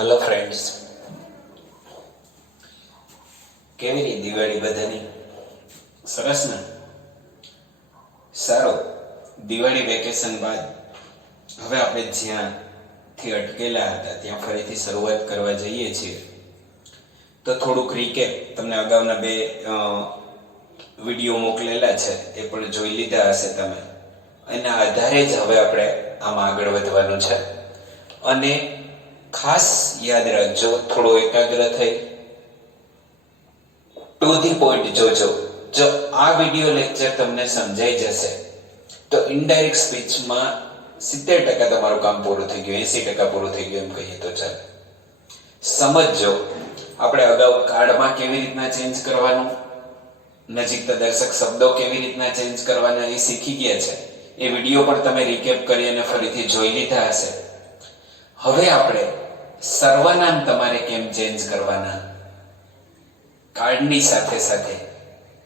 Hello friends, કેવી રહી દિવાળી બધાની? સરસ ને? સારું. દિવાળી વેકેશન બાદ હવે આપણે જ્યાંથી અટકેલા હતા ત્યાં ફરીથી શરૂઆત કરવા જઈએ છીએ. તો થોડુંક રીકેપ, તમને અગાઉના બે વિડીયો મોકલેલા છે એ પણ જોઈ લીધા હશે તમે. એના આધારે જ હવે આપણે આમાં આગળ વધવાનું છે. અને ખાસ યાદ રાખજો, થોડો એકાગ્ર થઈ ટુ ધી પોઈન્ટ જોજો. જો આ વિડીયો લેક્ચર તમને સમજાઈ જશે તો ઇનડાયરેક્ટ સ્પીચમાં 70% તમારું કામ પૂરું થઈ ગયું, 80% પૂરું થઈ ગયું એમ કહીએ તો ચાલે. સમજો, આપણે અગાઉ કાર્ડમાં કેવી રીતના ચેન્જ કરવાનું, નજીકના દર્શક શબ્દો કેવી રીતના ચેન્જ કરવાના એ શીખી ગયા છે. એ વિડીયો પણ તમે રીકેપ કરી અને ફરીથી જોઈ લીધા હશે. હવે આપણે સર્વનામ તમારે કેમ ચેન્જ કરવાના કાર્ડની સાથે સાથે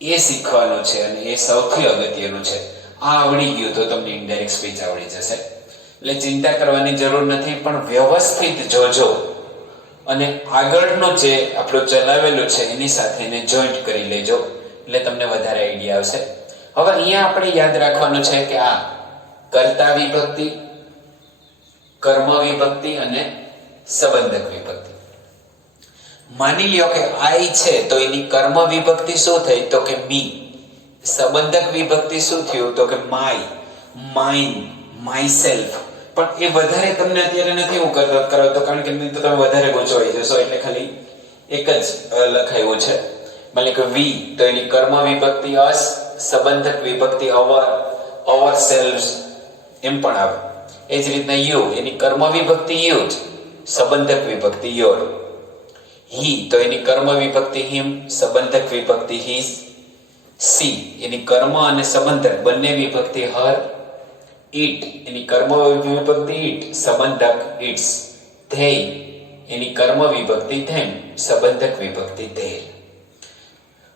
એ શીખવાનું છે અને એ સૌથી અગત્યનું છે. આ આવડી ગયું તો તમને ઇનડાયરેક્ટ સ્પીચ આવડી જશે. એટલે ચિંતા કરવાની જરૂર નથી, પણ વ્યવસ્થિત જોજો અને આગળનો જે આપણું ચલાવેલું છે એની સાથે એને જોઈન્ટ કરી લેજો, એટલે તમને વધારે આઈડિયા આવશે. હવે અહીંયા આપણે યાદ રાખવાનું છે કે આ કર્તા વિભક્તિ, કર્મ વિભક્તિ અને સંબંધક વિભક્તિ. માની લ્યો કે આઈ છે તો એની કર્મ વિભક્તિ શું થઈ? તો કે મી. સંબંધક વિભક્તિ શું થયું? તો કે માય, માઇન, માયસેલ્ફ. પણ એ વધારે તમને અત્યારે નથી હું કરાવતો, કારણ કે નહીં તો તમે વધારે ગૂંચવાઈ જશો, એટલે ખાલી એક જ લખાયું છે. એટલે કે વી તો એની કર્મ વિભક્તિ અસ, સંબંધક વિભક્તિ અવર, અવર સેલ્વ્સ એમ પણ આવે. એ જ રીતના યુ, એની કર્મ વિભક્તિ યુ જ, સંબંધક વિભક્તિ યોર. હી તો એની કર્મ વિભક્તિ હિમ, સંબંધક વિભક્તિ હિઝ. સી એની કર્મ અને સંબંધક બંને વિભક્તિ હર. ઈટ એની કર્મ વિભક્તિ ઈટ, સંબંધક ઇટ્સ. ધેય એની કર્મ વિભક્તિ ધેમ, સંબંધક વિભક્તિ ધેર.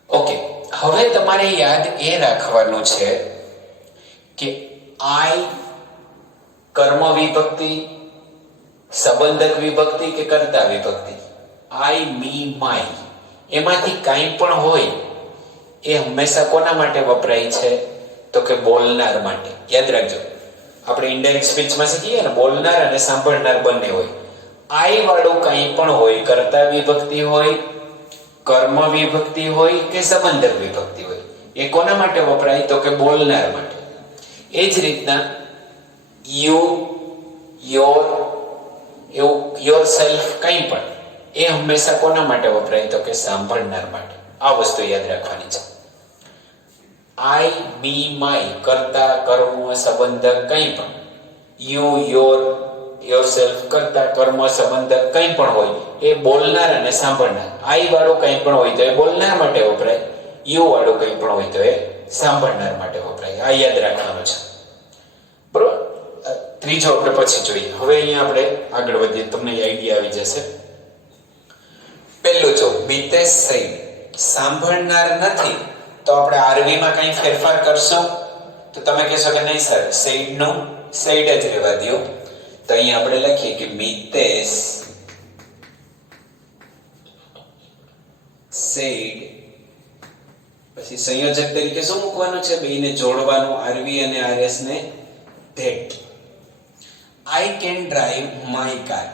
ઓકે, હવે તમારે યાદ એ રાખવાનું છે કે આઈ કર્મ વિભક્તિ, સંબંધક વિભક્તિ કે કર્તા વિભક્તિ, આઈ, મી, માય, એમાંથી કાંઈ પણ હોય એ હંમેશા કોના માટે વપરાય છે? તો કે બોલનાર માટે. યાદ રાખજો, આપણે ઇનડાયરેક્ટ સ્પીચમાં શીખીએ ને, બોલનાર અને સાંભળનાર બંને હોય. આઈ વાળું કાંઈ પણ હોય, કર્તા વિભક્તિ હોય, કર્મ વિભક્તિ હોય કે સંબંધક વિભક્તિ હોય, એ કોના માટે વપરાય? તો કે બોલનાર માટે. એ જ રીતના યુ, યોર, એવું યોર સેલ્ફ કંઈ પણ એ હંમેશા કોના માટે વપરાય? તો કે સાંભળનાર માટે. આ વસ્તુ યાદ રાખવાની છે. આઈ, મી, માય, કર્તા, કર્મ, સંબંધક કંઈ પણ, યુ, યોર, યોર સેલ્ફ, કર્તા, કર્મ, સંબંધક કંઈ પણ હોય એ બોલનાર અને સાંભળનાર. આઈ વાળું કંઈ પણ હોય તો એ બોલનાર માટે વપરાય, યુ વાળું કંઈ પણ હોય તો એ સાંભળનાર માટે વપરાય. આ યાદ રાખવાનું છે, બરોબર? ત્રીજો આપણે પછી જોઈએ. હવે અહીંયા આપણે આગળ વધીએ, તમને આઈડિયા આવી જશે. પહેલું જો મિતેશ સૈડ, સાંભળનાર નથી તો આપણે આરવીમાં કંઈ ફેરફાર કરશું? તો તમે કહેશો કે નહીં સર, સૈડ નું સૈડ જ રહેવા દો. તો અહીંયા આપણે લખીએ કે મિતેશ સૈડ, પછી સંયોજક તરીકે શું મૂકવાનું છે? બેયને જોડવાનું, આરવી અને આરએસ ને that. I can drive my car.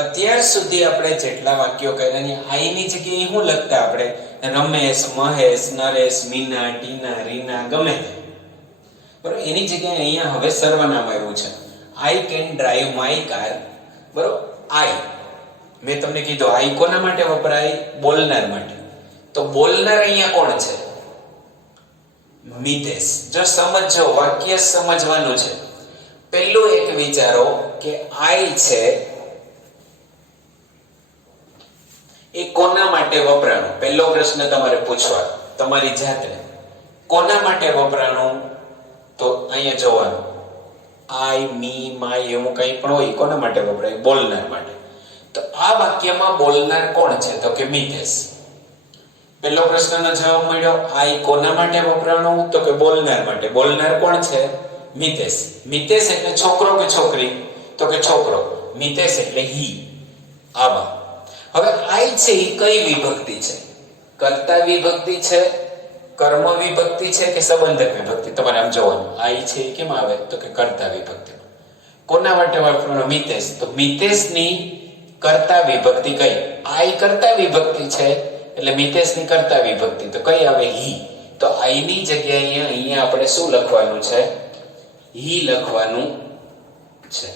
અત્યાર સુધી આપણે જેટલા વાક્યો કર્યા, આઈ ની જગ્યાએ શું લખતા? આપણે રમેશ, મહેશ, નરેશ, મીના, ટીના, રીના, ગમે તે, બરોબર? એની જગ્યાએ અહીંયા હવે સર્વનામ આવ્યું છે. I can drive my car, બરોબર? આઈ મેં તમને કીધું આઈ કોના માટે વપરાય? બોલનાર માટે. તો બોલનાર અહીંયા કોણ છે? મિતેશ. જો સમજો, વાક્ય સમજવાનું છે. પહેલું એક વિચારો કે આઈ છે એ કોના માટે વપરાણું? પહેલો પ્રશ્ન તમારે પૂછવા તમારી જાતને, કોના માટે વપરાણું? તો અહીંયા જોવાનું, આઈ, મી, માય એવું કંઈ પણ હોય કોના માટે વપરાય? બોલનાર માટે. તો આ વાક્યમાં બોલનાર કોણ છે? તો કે મિતેશ. પહેલો પ્રશ્નનો જવાબ મળ્યો. આઈ કોના માટે વપરાણું? તો કે બોલનાર માટે. બોલનાર કોણ છે? મિતેશ. મિતેશ એટલે છોકરો કે છોકરી? તો કે છોકરો. મિતેશ એટલે હી. આમાં હવે આઈ છે એ કઈ વિભક્તિ છે? કર્તા વિભક્તિ છે, કર્મ વિભક્તિ છે કે સંબંધક વિભક્તિ? તમારે આમ જોવાનું. આઈ છે એ કેમ આવે? તો કે કર્તા વિભક્તિ. કોના માટે વાપરવાનો? મિતેશ. તો મિતેશની કર્તા વિભક્તિ કઈ? આઈ કર્તા વિભક્તિ છે એટલે મિતેશની કર્તા વિભક્તિ તો કઈ આવે? હી. તો આઈ ની જગ્યાએ અહીંયા આપણે શું લખવાનું છે? હી લખવાનું છે.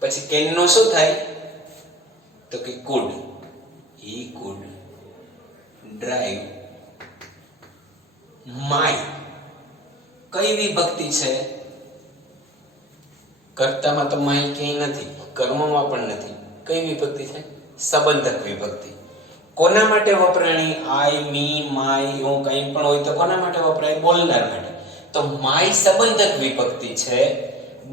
પછી કેન નું શું થાય? તો કે could. He could drive my. કઈ વિભક્તિ છે? કર્તામાં તો માય ક્યાંય નથી, કર્મમાં પણ નથી. કઈ વિભક્તિ છે? સંબંધક વિભક્તિ. કોના માટે વપરાણી? આઈ, મી, માય એવું કંઈ પણ હોય તો કોના માટે વપરાય? બોલનાર માટે. તો માય સંબંધક વિભક્તિ છે,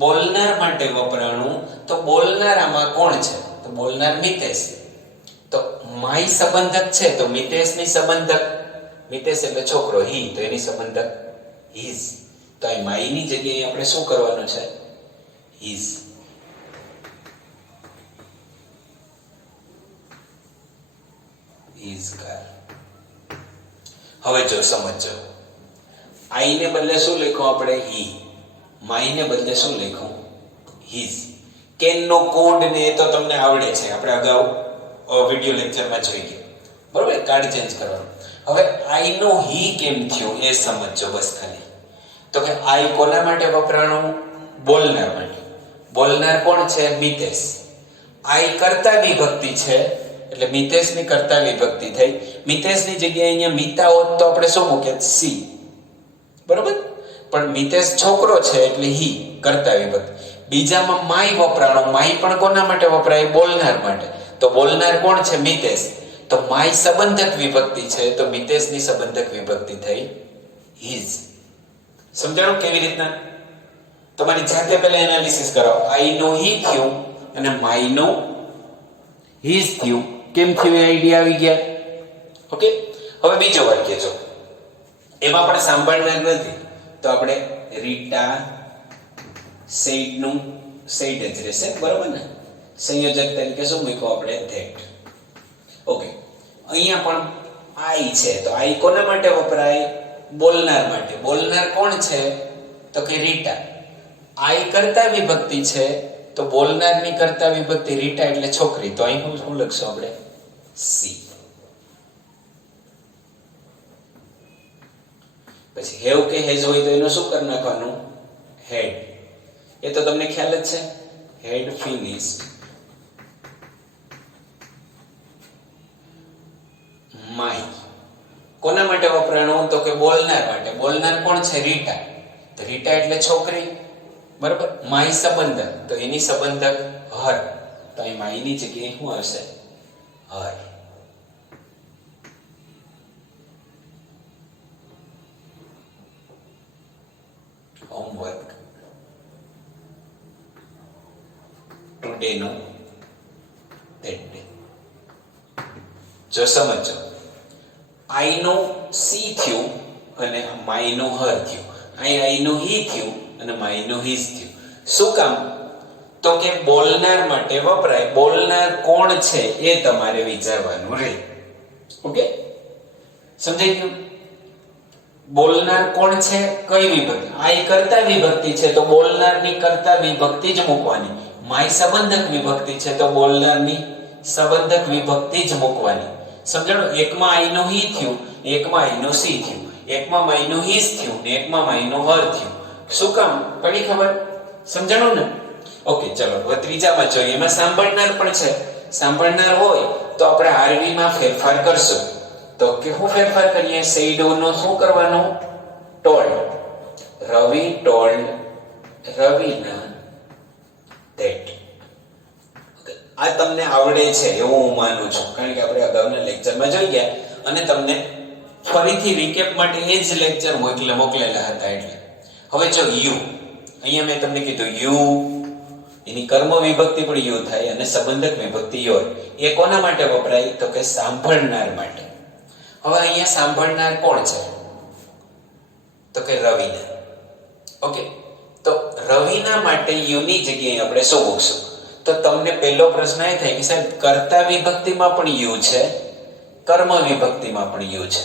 બોલનાર માટે વપરાણું. તો બોલનારામાં કોણ છે? તો બોલનાર મિતેશ. તો માય સંબંધક છે તો મિતેશની સંબંધક, મિતેશ એટલે છોકરો, હી, તો એની સંબંધક હિઝ. તો આ માયની જગ્યાએ આપણે શું કરવાનું છે? હિઝ. His car. હવે જો સમજો, આઈ ને બદલે શું લખ્યું આપણે? હી. માય ને બદલે શું લખ્યું? હિઝ. કેન નો કોડ ને એ તો તમને આવડે છે, આપણે અગાઉ વિડિયો લેક્ચરમાં જોઈ ગયા, બરોબર? કાર્ડ ચેન્જ કરવાનું. હવે આઈ નો હી કેમ થયું એ સમજો બસ ખાલી. તો કે આઈ કોના માટે વપરાણું? બોલનાર માટે. બોલનાર કોણ છે? મિતેશ. આઈ કર્તા વિભક્તિ છે એટલે મિતેશની કર્તા વિભક્તિ થઈ. મિતેશની જગ્યાએ અહીંયા મિતા હોત તો આપણે શું મૂકે? સી, બરોબર? પણ મિતેશ છોકરો છે એટલે હી, કર્તા વિભક્તિ. બીજામાં માય વપરાણો. માય પણ કોના માટે વપરાય? બોલનાર માટે. તો બોલનાર કોણ છે? મિતેશ. તો માય સંબંધક વિભક્તિ છે તો મિતેશની સંબંધક વિભક્તિ થઈ હિઝ. સમજાણું કેવી રીતના? તમારી જાતે પહેલા એનાલિસિસ કરો. આઈ નો હી થયું અને માય નો હિઝ થયું. કેમ થયું? એ આઈડિયા આવી ગયા. ઓકે. હવે બીજો વાક્ય જો, એમાં પણ સાંભળનાર નથી તો આપણે રીટા સેડ નું સેડ જ રહેશે, બરોબર ને? સંયોજક તરીકે શું મૂક્યું આપણે? ધેટ. ઓકે. અહીંયા પણ આઈ છે તો આઈ કોના માટે વપરાય? બોલનાર માટે. બોલનાર કોણ છે? તો કે રીટા. આઈ કર્તા વિભક્તિ છે તો બોલનારની કર્તા વિભક્તિ રીટા એટલે છોકરી. તો અહીં શું લખશું આપણે? સી. પછી હેવ કે હેઝ હોય તો એનું શું કરી નાખવાનું? હેડ. એ તો તમને ખ્યાલ જ છે. હેડ ફિનિશ્ડ માય. કોના માટે વપરાણું? તો કે બોલનાર માટે. બોલનાર કોણ છે? રીટા. તો રીટા એટલે છોકરી, બરોબર? માય સંબંધક તો એની સંબંધક હર. તો અહીં માયની જગ્યાએ શું આવશે? હર. હોમવર્ક ટુડે નો ધેટ ડે. જો સમજો, આઈ નો સી થયું અને માય નો હર થયું. અહીં આઈ નો હી થયું અને માય નો હિઝ થયું. શું કામ? તો કે બોલનાર માટે વપરાય. બોલનાર કોણ છે એ તમારે વિચારવાનું રહે. ઓકે, સમજાઈ ગયું? બોલનાર કોણ છે? કઈ વિભક્તિ? આઈ કર્તા વિભક્તિ છે તો બોલનારની કર્તા વિભક્તિ જ મૂકવાની. માય સંબંધક વિભક્તિ છે તો બોલનારની સંબંધક વિભક્તિ જ મૂકવાની. સમજાણું? એકમાં આઈ નો હી થયું, એકમાં આઈ નો સી થયું, એકમાં માય નો હિઝ થયું ને એકમાં માય નો હર થયું. શું કામ? પડી ખબર? સમજાણું ને? ઓકે, ચલો હવે ત્રીજામાં જોઈએ. એમાં સાંભળનાર પણ છે. સાંભળનાર હોય તો આપણે આરવી માં ફેરફાર કરશું. તો કે હું ફેરફાર કરીએ? સેડો નો શું કરવાનું? Told. Ravi told Raveena that. આ તમને આવડે છે એવું હું માનું છું, કારણ કે આપણે અગાઉના લેક્ચરમાં જોઈ ગયા અને તમને ફરીથી રીકેપ માટે એ જ લેક્ચર મોકલેલા હતા. એટલે હવે જો યુ, અહીંયા મેં તમને કીધું યુ એની કર્મ વિભક્તિ પણ યુ થાય અને સંબંધક વિભક્તિ યોર. એ કોના માટે વપરાય? તો કે સાંભળનાર માટે. હવે અહીંયા સાંભળનાર કોણ છે? તો કે રવિના. ઓકે, તો રવિના માટે યુ ની જગ્યાએ આપણે શું મૂકશું? તો તમને પહેલો પ્રશ્ન એ થાય કે સાહેબ કર્તા વિભક્તિમાં પણ યુ છે, કર્મ વિભક્તિમાં પણ યુ છે,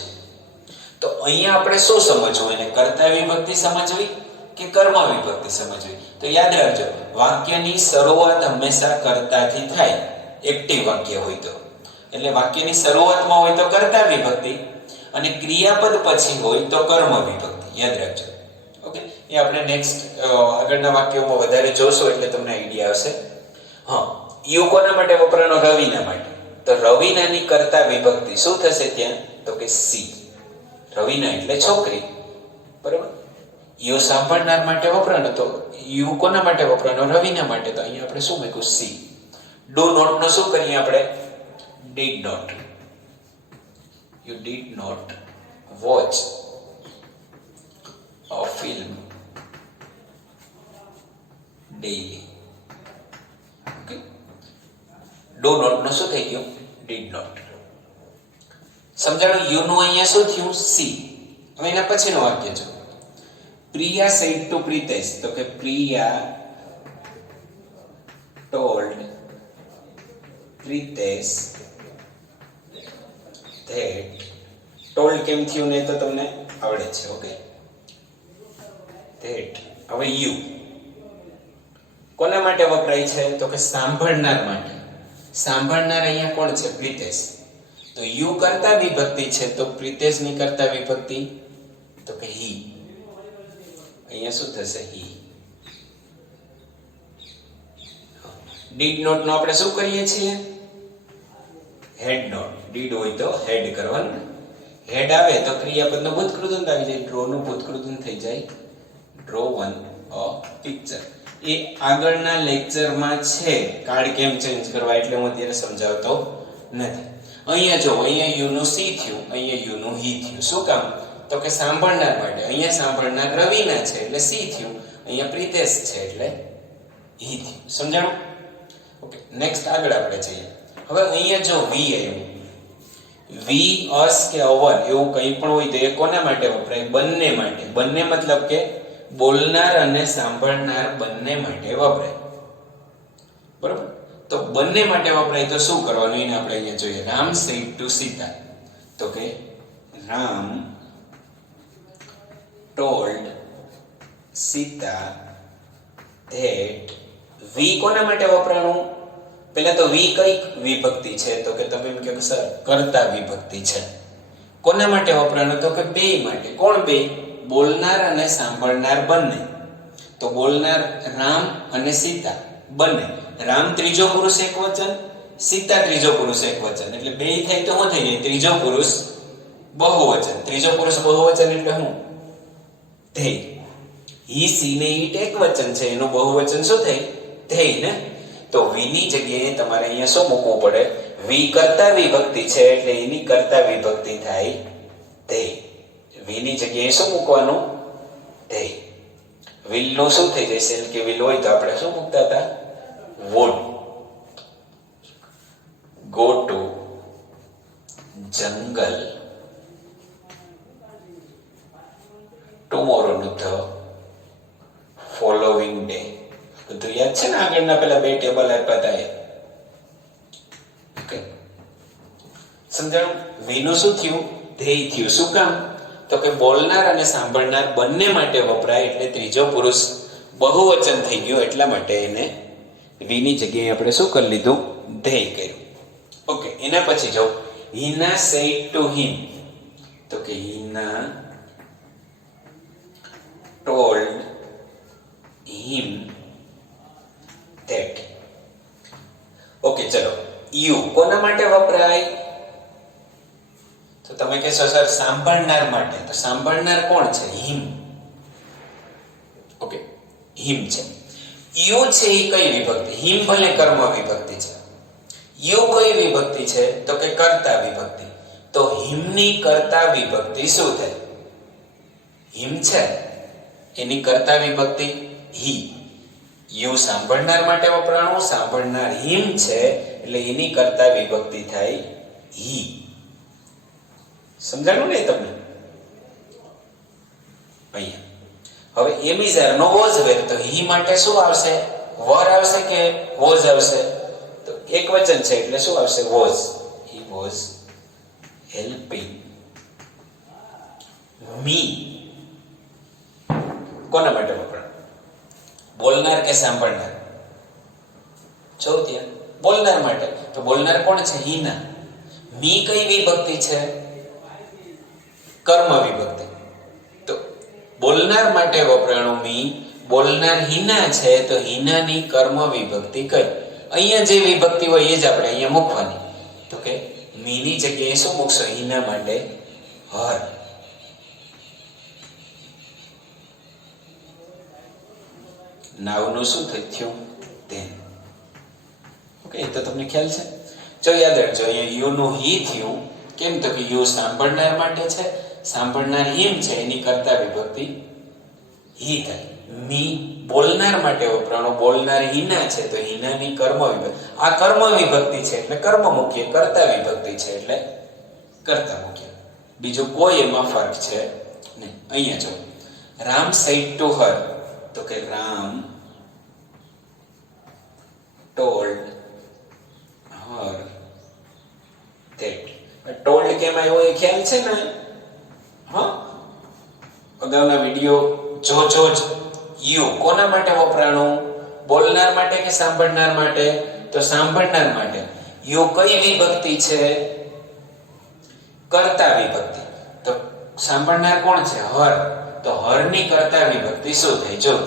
તો અહીંયા આપણે શું સમજવું? એને કર્તા વિભક્તિ સમજવી કે કર્મ વિભક્તિ સમજવી? તો યાદ રાખજો, વાક્યની શરૂઆત હંમેશા કર્તાથી થાય, એક્ટિવ વાક્ય હોય તો. એટલે વાક્યની શરૂઆતમાં હોય તો કર્તા વિભક્તિ અને ક્રિયાપદ પછી હોય તો કર્મ વિભક્તિ. યાદ રાખજો. ઓકે, એ આપણે નેક્સ્ટ આગળના વાક્યોમાં વધારે જોશું એટલે તમને આઈડિયા આવશે. હા, યુ કોના માટે વપરાનો? રવિના માટે. તો રવિનાની કર્તા વિભક્તિ શું થશે ત્યાં? તો કે સી. રવિના એટલે છોકરી, બરાબર. યુ સાંભળનાર માટે વપરાનો, તો યુ કોના માટે વપરાનો? રવિના માટે. તો અહીંયા આપણે શું મૂક્યું? સી. ડુ નોટ નો શું કરીએ આપણે? Did not. You did not watch a film daily. Okay, do not નો શું થઈ ગયું? did not. સમજાણું? યુ નું અહીંયા શું થયું? સી. હવે એના પછીનું વાક્ય જો, પ્રિયા said to પ્રિતેશ. તો કે Priya told Pritesh that. told કેમ થયું ને તો તમને આવડે છે. Okay, that. હવે યુ કોના માટે વપરાય છે? તો કે સાંભળનાર માટે. સાંભળનાર અહીંયા કોણ છે? પ્રિતેશ. તો યુ કરતા વિભક્તિ છે, તો પ્રિતેશની કરતા વિભક્તિ તો કે હી. અહીંયા શું થશે? હી. ડીડ નોટ નો આપણે શું કરીએ છીએ? Had not. ડીડ હોય તો હેડ કરવાનું. હેડ આવે તો ક્રિયાપદનું ભૂતકૃદંત આવી જાય. ડ્રો નું ભૂતકૃદંત થઈ જાય ડ્રો વન અ પિક્ચર. એ આગળના લેક્ચરમાં છે કાર્ડ કેમ ચેન્જ કરવા, એટલે હું અત્યારે સમજાવતો નથી. અહીંયા જો, અહીંયા યુ નું સી થયું, અહીંયા યુ નું હી થયું. શું કામ? તો કે સાંભળનાર માટે. અહીંયા સાંભળનાર રવિના છે એટલે સી થયું, અહીંયા પ્રિતેશ છે એટલે હી થયું. સમજાણું? ઓકે, નેક્સ્ટ આગળ આપણે જઈએ. હવે અહીંયા જો વી આવ્યું, વી, અસ કે અવર એવું કંઈ પણ હોય તો એ કોના માટે વપરાય? બંને માટે. બંને મતલબ કે બોલનાર અને સાંભળનાર બંને માટે વપરાય, બરોબર. તો બંને માટે વપરાય તો શું કરવાનું એને આપણે અહીંયા જોઈએ. Ram said to Sita. તો કે રામ ટોલ્ડ સીતા ધેટ. વી કોના માટે વપરાનું? પહેલા તો વી કઈ વિભક્તિ છે? તો કે તમે એમ કહો સર કર્તા વિભક્તિ છે. કોના માટે વપરાનું? તો કે બે માટે. કોણ બે? બોલનાર અને સાંભળનાર બંને. તો બોલનાર રામ અને સીતા બંને. રામ ત્રીજો પુરુષ એકવચન, સીતા ત્રીજો પુરુષ એકવચન, એટલે બે થાય તો શું થઈ જાય? ત્રીજો પુરુષ બહુવચન. ત્રીજો પુરુષ બહુવચન એટલે શું? ધેય. હી, સી ને ઈટ એકવચન છે, એનું બહુવચન શું થાય? ધેય ને. તો વી ની જગ્યાએ તમારે અહીંયા શું મૂકવું પડે? વી કર્તા વિભક્તિ છે એટલે એની કર્તા વિભક્તિ થાય ધેય. વી ની જગ્યાએ શું મૂકવાનું? ધેય. વિલ નું શું થઈ જશે? કે વિલ હોય તો આપણે શું મૂકતા હતા? would. go to jungle tomorrow નું the following day. બધું યાદ છે ને? આગળના પેલા બે ટેબલ આપ્યા હતા એ. ઓકે, સમજાણું? વી નું શું થયું? ધેય થયું. શું કામ? તો કે બોલનાર અને સાંભળનાર બંને માટે વપરાય એટલે ત્રીજો પુરુષ બહુવચન થઈ ગયું, એટલા માટે એને વી ની જગ્યાએ આપણે શું કરી લીધું? ધેય કર્યું. ઓકે, એના પછી જો હિના સેડ ટુ હિમ. તો કે Hina told him that. Okay, ચલો યુ કોના માટે વપરાય? તો તમે કહેશો સર સાંભળનાર માટે. તો સાંભળનાર કોણ છે? હિમ. ઓકે, હિમ છે. યુ છે એ કઈ વિભક્તિ? હિમ ભલે કર્મ વિભક્તિ છે. યુ કઈ વિભક્તિ છે? તો કે કર્તા વિભક્તિ. તો હિમની કર્તા વિભક્તિ શું થાય? હિમ છે, એની કર્તા વિભક્તિ હી. યુ સાંભળનાર માટે વપરાણું, સાંભળનાર હિમ છે એટલે એની કર્તા વિભક્તિ થાય હી. સમજાણું ને તમને? અહીંયા હવે એમિઝાર નો વોઝ વેર, તો હી માટે શું આવશે? વર આવશે કે વોઝ આવશે? તો એક વચન છે એટલે શું આવશે? Was. He was helping me. કોના માટે વપરાય? બોલનાર કે સાંભળનાર? જો ત્યાં બોલનાર માટે. તો બોલનાર કોણ છે? હીના. મી કઈ વિભક્તિ છે? કર્મ વિભક્તિ. તો બોલનાર માટે વપરાણું મી, બોલનાર હિના છે તો હિનાની કર્મ વિભક્તિ કઈ? અહીંયા જે વિભક્તિ હોય એ જ આપણે અહીંયા મૂકવાની. તો કે મીની જગ્યાએ શું મૂકશો? હિના માટે હર. નાવનું શું થયું? તેન. ઓકે, તો તમને ખ્યાલ છે? જો યાદ રાખજો, અહીંયા યુ નું હી થયું. કેમ? તો કે યુ સાંભળનાર માટે છે, સાંભળનાર હિમ છે, એની કરતા વિભક્તિ હી થાય. મી બોલનાર માટે વપરાણો, બોલનાર હિના છે તો હિનાની કર્મ વિભક્તિ. આ કર્મ વિભક્તિ છે એટલે કર્મ મૂકીએ, કરતા વિભક્તિ છે એટલે કરતા મૂકીએ. બીજું કોઈ એમાં ફરક છે નહીં. અહીંયા જો રામ said to her, તો કે Ram told her that. Told કેમ આવ્યો એ ખ્યાલ છે ને? હા, અગાઉના વિડીયો જોજો જ. યુ કોના માટે વપરાણું? બોલનાર માટે કે સાંભળનાર માટે? તો સાંભળનાર માટે. યુ કઈ વિભક્તિ છે? કર્તા વિભક્તિ. તો સાંભળનાર કોણ છે? હર. તો હર ની કર્તા વિભક્તિ શું થઈ? જો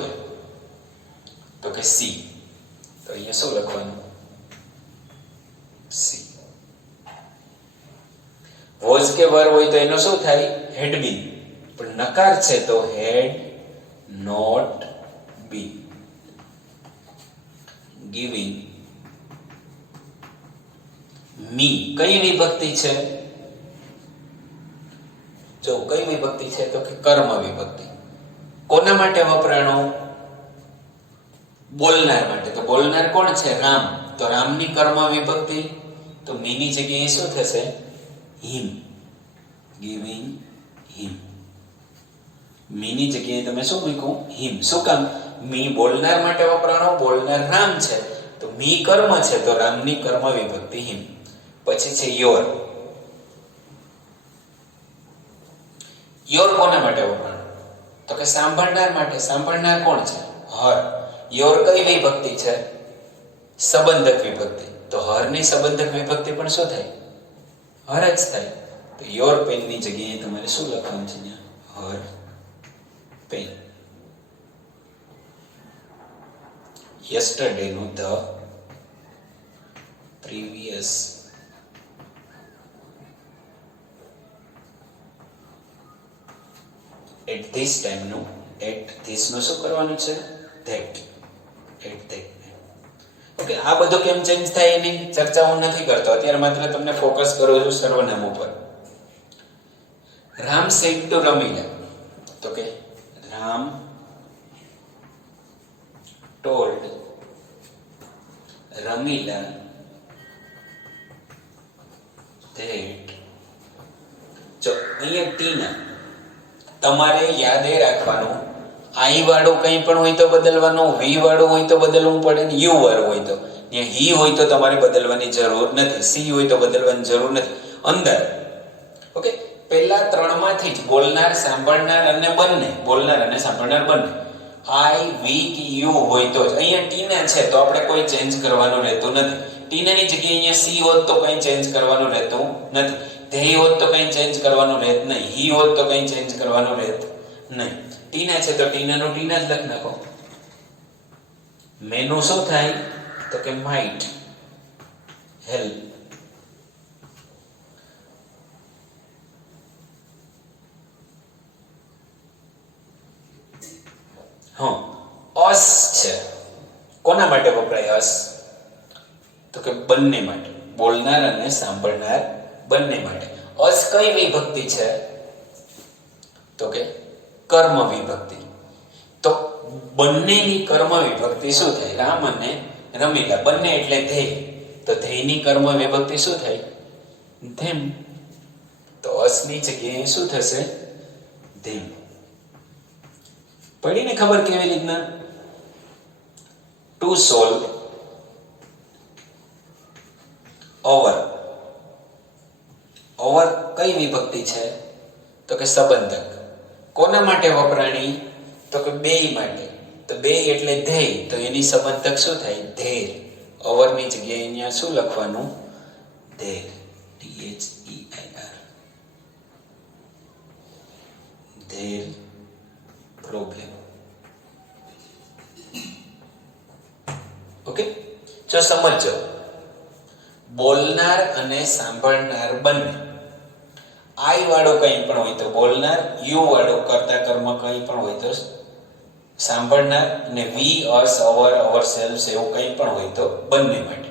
તો કે સી. તો અહીંયા શું લખવાનું? સી. વોઝ કે વર હોય તો એનો શું થાય? હેડ બીન. પણ નકાર છે તો હેડ નોટ બીન. ગિવિંગ મી કઈ વિભક્તિ છે? જો કઈ વિભક્તિ છે? તો કે કર્મ વિભક્તિ. કોના માટે વપરાણો? બોલનાર માટે. તો બોલનાર કોણ છે? રામ. તો રામની કર્મ વિભક્તિ. તો મીની જગ્યાએ શું થશે? હિમ. ગિવિંગ હિમ. મીની જગ્યાએ તમે શું મૂક્યું? હિમ. શું કામ? મી બોલનાર માટે વપરાણો, બોલનાર રામ છે તો મી કર્મ છે તો રામની કર્મ વિભક્તિ હિમ. પછી છે યોર. યોર કોના માટે વપરાણો? તો કે સાંભળનાર માટે. સાંભળનાર કોણ છે? હર. યોર કઈ વિભક્તિ છે? સંબંધક વિભક્તિ. તો હર ની સંબંધક વિભક્તિ પણ શું થાય? હર જ થાય. તો યોર પેન ની જગ્યાએ તમારે શું લખવાનું છે? હર પેન. yesterday નું the previous at this time નું at this નું શું કરવાનું છે? that. at that. ઓકે, આ બધું કેમ ચેન્જ થાય એની ચર્ચા હું નથી કરતો અત્યારે, માત્ર તમને ફોકસ કરું છું સર્વનામ ઉપર. Ram said to Ramila. તો કે રામ told રમીલા that. જો અહીંયા ટીના તમારે યાદ એ રાખવાનું, આઈ વાળું કંઈ પણ હોય તો બદલવાનું, વી વાળું હોય તો બદલવું પડે ને યુ વાળું હોય તો. હી હોય તો તમારે બદલવાની જરૂર નથી, સી હોય તો બદલવાની જરૂર નથી. અંદર ઓકે, પહેલા ત્રણમાંથી જ બોલનાર, સાંભળનાર અને બંને, બોલનાર અને સાંભળનાર બંને, આઈ વી કે યુ હોય તો જ. અહીંયા ટીના છે તો આપણે કોઈ ચેન્જ કરવાનું રહેતું નથી. ટીનાની જગ્યાએ અહીંયા સી હોત તો કંઈ ચેન્જ કરવાનું રહેતું નથી. ધેય હોત તો કંઈ ચેન્જ કરવાનું રહેત નહીં. હી હોત તો કંઈ ચેન્જ કરવાનું રહેત નહીં. ટીના છે તો ટીનાનું ટીના જ લખ નાખો. મેનું શું થાય? તો કે માઇટ હેલ્પ. અસ છે. કોના માટે વપરાય અસ? તો કે બંને માટે, બોલનાર અને સાંભળનાર બંને માટે. અસ કઈ વિભક્તિ છે? તો કે કર્મ વિભક્તિ. તો બંનેની કર્મ વિભક્તિ શું થાય? રામ અને રમીલા બંને એટલે ધેય. તો ધેયની કર્મ વિભક્તિ શું થાય? ધેમ. તો અસની જગ્યાએ શું થશે? ધેમ. પડીને ખબર કેવી રીતના? To solve over. ઓવર કઈ વિભક્તિ છે? તો કે સંબંધક. કોના માટે વપરાણી? તો કે બેય માટે. તો બે એટલે ધ્યેય, તો એની સંબંધક શું થાય? ધેર. ઓવરની જગ્યાએ અહીંયા શું લખવાનું? There. THEIR. There problem. Okay, જો સમજો. બોલનાર અને સાંભળનાર બંને. આઈ વાળો કંઈ પણ હોય તો બોલનાર, યુ વાળો કર્તા કર્મ કંઈ પણ હોય તો સાંભળનાર, અને વી, અસ, અવર, અવરસેલ્વ્સ એવું કંઈ પણ હોય તો બંને માટે.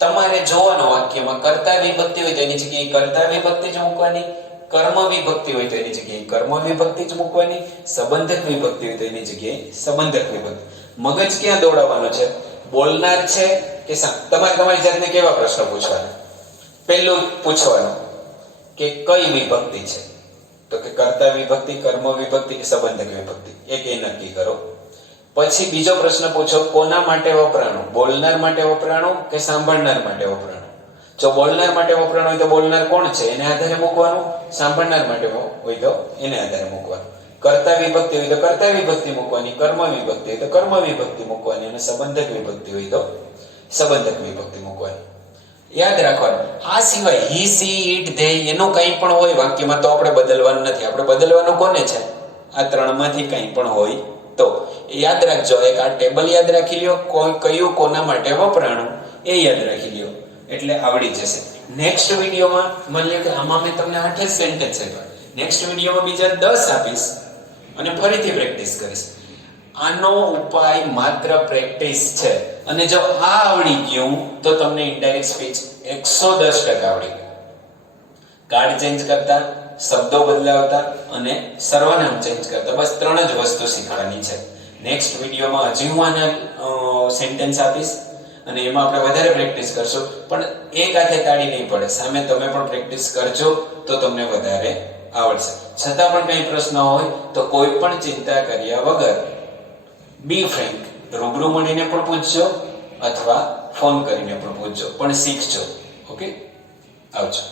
તમારે જોવાનો વાક્યમાં કર્તા વિભક્તિ હોય તો એની જગ્યાએ કર્તા વિભક્તિ જ મૂકવાની, કર્મ વિભક્તિ હોય તો એની જગ્યાએ કર્મ વિભક્તિ જ મૂકવાની, સંબંધક વિભક્તિ હોય તો એની જગ્યાએ સંબંધક વિભક્તિ. મગજ ક્યાં દોડાવવાનો છે? બોલનાર છે કે તમારે તમારી જાતને કેવા પ્રશ્ન પૂછવાના? પહેલું પૂછવાનું કે કઈ વિભક્તિ છે, તો કે કર્તા વિભક્તિ, કર્મ વિભક્તિ કે સંબંધક વિભક્તિ, એક એ નક્કી કરો. પછી બીજો પ્રશ્ન પૂછો, કોના માટે વપરાણું? બોલનાર માટે વપરાણું કે સાંભળનાર માટે વપરાણું? જો બોલનાર માટે વપરાણું હોય તો બોલનાર કોણ છે એને આધારે મૂકવાનું, સાંભળનાર માટે હોય તો એને આધારે મૂકવાનું. કર્તા વિભક્તિ હોય તો કર્તા વિભક્તિ મૂકવાની, કર્મ વિભક્તિ હોય તો કર્મ વિભક્તિ મૂકવાની, અને સંબંધક વિભક્તિ હોય તો સંબંધક વિભક્તિ મૂકવાની. યાદ રાખવાનું. આ સિવાય હી, સી, ઇટ, ધે એનું કંઈ પણ હોય વાક્યમાં તો આપણે બદલવાનું નથી. આપણે બદલવાનું કોને છે? આ ત્રણમાંથી કંઈ પણ હોય તો. યાદ રાખજો, એક આ ટેબલ યાદ રાખી લ્યો, કયું કોના માટે વપરાણું એ યાદ રાખી લ્યો, એટલે આવડી જશે. નેક્સ્ટ વિડીયોમાં માની લો કે આમાં મેં તમને 8 સેન્ટેન્સ આપ્યા, નેક્સ્ટ વિડીયોમાં બીજા 10 આપીશ અને ફરીથી પ્રેક્ટિસ કરીશ. આનો ઉપાય માત્ર પ્રેક્ટિસ છે, અને જો આ આવડી ગયું તો તમને ઇનડાયરેક્ટ સ્પીચ 110% આવડી ગયું. કાર્ડ ચેન્જ કરતા, શબ્દો બદલાવતા અને સર્વનામ ચેન્જ કરતા, બસ 3 જ વસ્તુ શીખવાની છે. નેક્સ્ટ વિડીયોમાં હજી હું આના સેન્ટેન્સ આપીશ અને એમાં આપણે વધારે પ્રેક્ટિસ કરશું, પણ એક હાથે તાળી નહીં પડે, સામે તમે પણ પ્રેક્ટિસ કરજો તો તમને વધારે આવડશે. છતાં પણ કંઈ પ્રશ્ન હોય તો કોઈ પણ ચિંતા કર્યા વગર બી ફ્રેન્ક, રૂબરૂ મળીને પણ પૂછજો અથવા ફોન કરીને પણ પૂછજો, પણ શીખજો. ઓકે, આવજો.